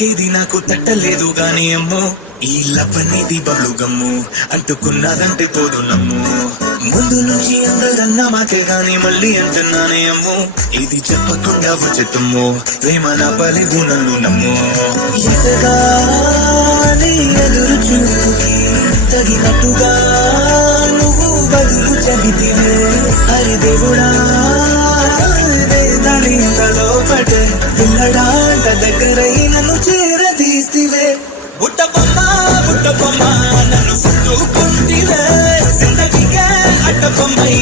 తాకేది నాకు తట్టలేదు గాని అమ్మో ఈ లవ్ అనేది బబ్లు గమ్ము అంటుకున్నదంటే పోదు నమ్ము ముందు నుంచి అందరన్నా మాకే గాని మళ్ళీ అంటున్నానే అమ్ము ఇది చెప్పకుండా వచ్చేతుమ్ము ప్రేమ నా పలివు నన్ను నమ్ము ఎదగాని ఎదురు చూపుకి తగినట్టుగా నువ్వు బదులు చెబితివే హరి దేవుడా దాని లోపటే పిల్లడాంట దగ్గరై నన్ను చేరదీస్తివే బుట్ట బొమ్మ నన్ను చుట్టుకుంటివే జిందగీకే అడ్డ బొమ్మై